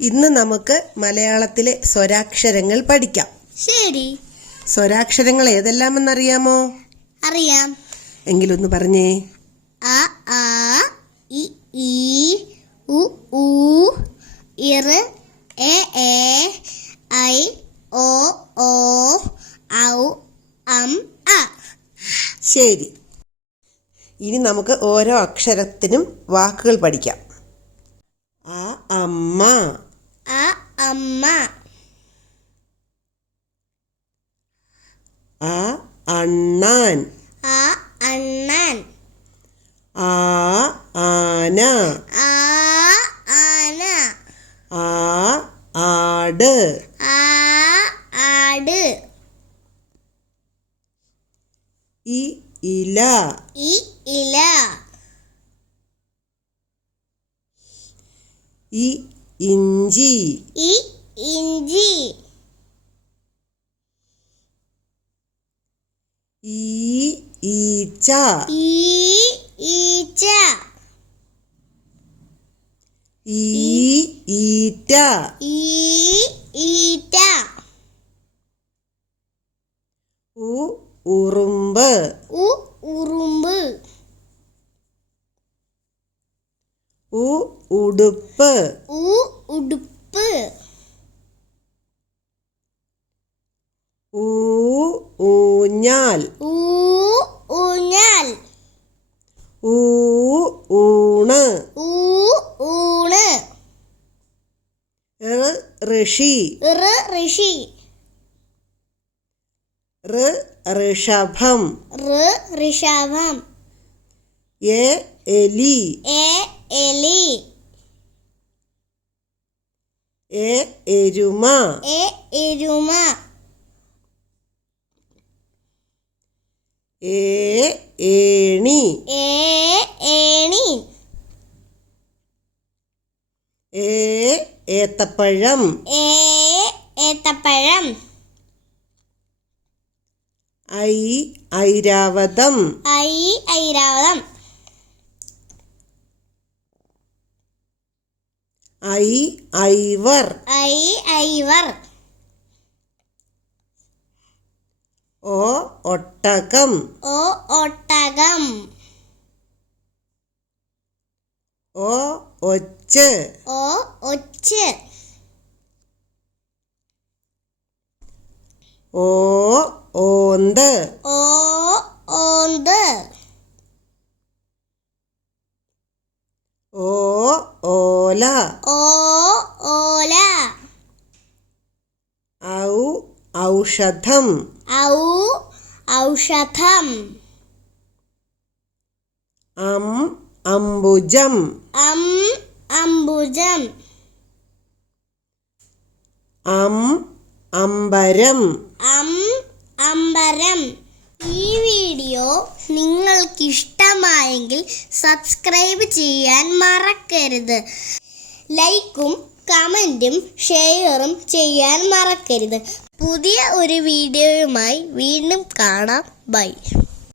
ഇന്ന് നമുക്ക് മലയാളത്തിലെ സ്വരാക്ഷരങ്ങൾ പഠിക്കാം. ശരി. സ്വരാക്ഷരങ്ങൾ ഏതെല്ലാമെന്നറിയാമോ? അറിയാം. എങ്കിലൊന്ന് പറഞ്ഞേ. അ ആ ഇ ഈ ഉ ഊ ഇർ എ ഏ ഐ ഓ ഓ ഔ അം അ. ശരി. ഇനി നമുക്ക് ഓരോ അക്ഷരത്തിനും വാക്കുകൾ പഠിക്കാം. അ അമ്മ. അ അമ്മ. അ അണ്ണാൻ. അ അണ്ണൻ. ആ ആന. ആ ആന. ആ ആട്. ആ ആട്. ഇ ഇല. ഇ ഇല. ഇ ഇഞ്ചി. ഇ ഇഞ്ചി. ഈ ഈച്ച. ഈ ഈച്ച. ഈ ഈറ്റ. ഈ ഈറ്റ. ഉ ഉറുമ്പ്. ഉ ഉറുമ്പ്. ഉ ഉടുപ്പ്. ഉ ഉടുപ്പ്. ഊ ഊഞ്ഞാൽ. ഊ ഊഞ്ഞാൽ. ഊ ഊണ്. ഊ ഊണ്. ഋഷി. ഋഷി. ഋഷഭം. ഋഷഭം. എലി. എലി. എരുമ. എരുമ. ഏണി. ഏണി. ഏത്തപ്പഴം. ഏത്തപ്പഴം. ഐരാവതം. ഐരാവതം. ഐവർ. ഐവർ. ഒട്ടകം. ഒട്ടകം. ഒച്ച്. ഒച്ച്. ഓന്ത്. ഓന്ത്. ഓല. ഓല. ഔഷധം. ഔഷധം. അംബുജം. അംബുജം. അമ്പരം. അമ്പരം. ഈ വീഡിയോ നിങ്ങൾക്കിഷ്ടമായെങ്കിൽ സബ്സ്ക്രൈബ് ചെയ്യാൻ മറക്കരുത്. ലൈക്കും കമൻറ്റും ഷെയറും ചെയ്യാൻ മറക്കരുത്. പുതിയ ഒരു വീഡിയോയുമായി വീണ്ടും കാണാം. ബൈ.